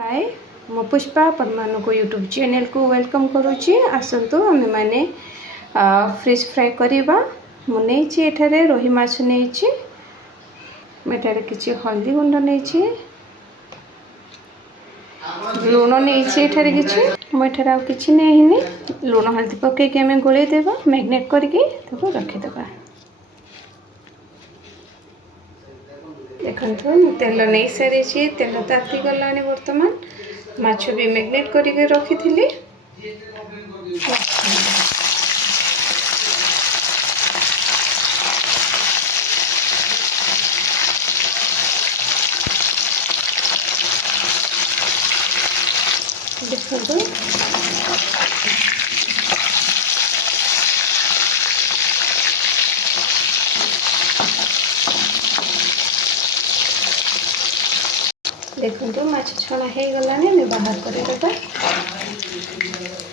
हाय मो पुष्पा आपण को यूट्यूब चैनल को वेलकम करुच्ची। आसतु आमे माने फिश फ्राए करवा। मुझे एठारे रोही माछ नहीं एठारे किसी हल्दी गुंड नहीं लुण नहीं एठारे किसी मुझे किसी नहीं लुण हल्दी पकईकि आम गोलेदेवा मैग्नेट करके रखीदे। देखो तेल नहीं सारी तेल ताती गला बर्तमान माछ भी मैग्नेट करके रखी थी। देखो देखो माछ छणा हो गलानी बाहर करदेबा।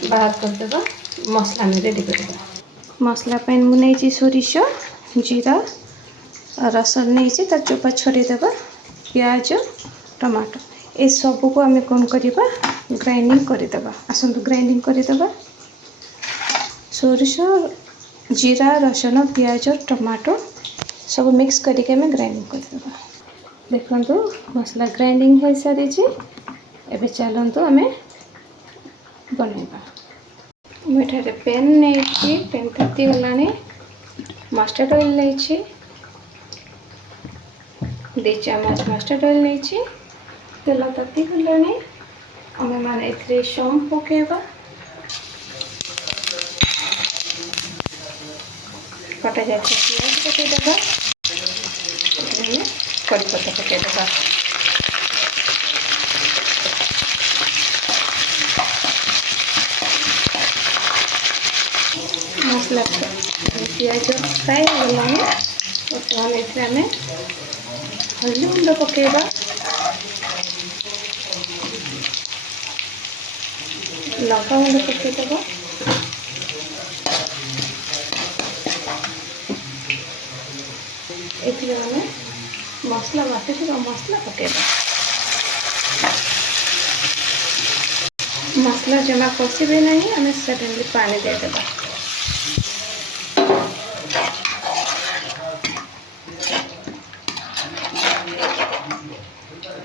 बाहर करदेबा मसला में रेडी करवा। मसला पैन मुझे सोरिष जीरा रसन नहीं तार चोपा छड़ेदेबा। प्याज टमाटो ये सब को आम कौन करवा ग्राइंडिंग करदेबा। आसतु ग्राइंडिंग करदेबा। सोरिष जीरा रसन प्याज टमाटो सब मिक्स करके आम ग्राइंडिंग करदेबा। देखो मसला ग्राइंडिंग हो सारी एबे चलतु आम बनइबा। मुझे पेन नहीं पेन ताती गला मस्टर्ड ऑयल नहीं 2 चम्मच मस्टर्ड ऑयल नहीं तेल ताती गला आम मैंने सौंफ पकेबा। कटा जाए प्याज पकईदेबा। कड़ी पत्ता पकईदेबा। मसला प्याज फ्राए गला बर्तमान ये हल्दी गुंड पकेबा। लंका गुंड पकईदेबा। ये मसला बाटी मसला पकेबा। मसला जमा कषिबे नहीं आम सडनली पानी देदेबा।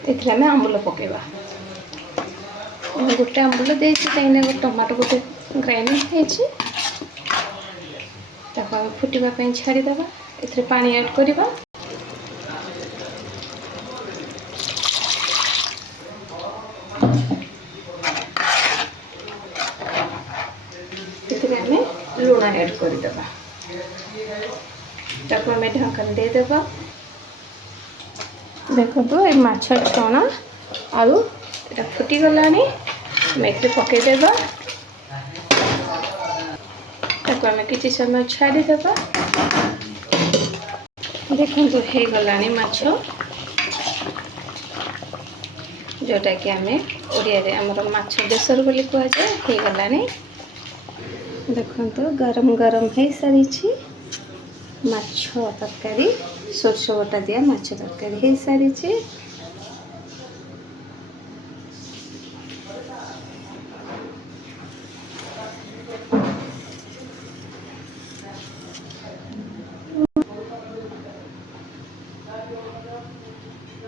ये आंबुल पकेबा। गोटे आंबुल दे कहीं टमाटो गोटे ग्राइंडिंग होम फुटवाई छाड़ीदेवा। ये पानी ऐड करवा। लुण ऐड करदेबा। आम ढक्कन देदेबा। देखो ये माछ छणा आलू ये फुटीगला मेथी पकईदेबा। आम किसी समय छाड़ीदेबा। देखो हो गला माछ जोटा कि आम ओडिया आमर माछ बेसर बोली कहुए हो गला। देखो गरम गरम हो सारी माछ तरकारी सोरष बटा दिया माछ तरकारी हो सारी।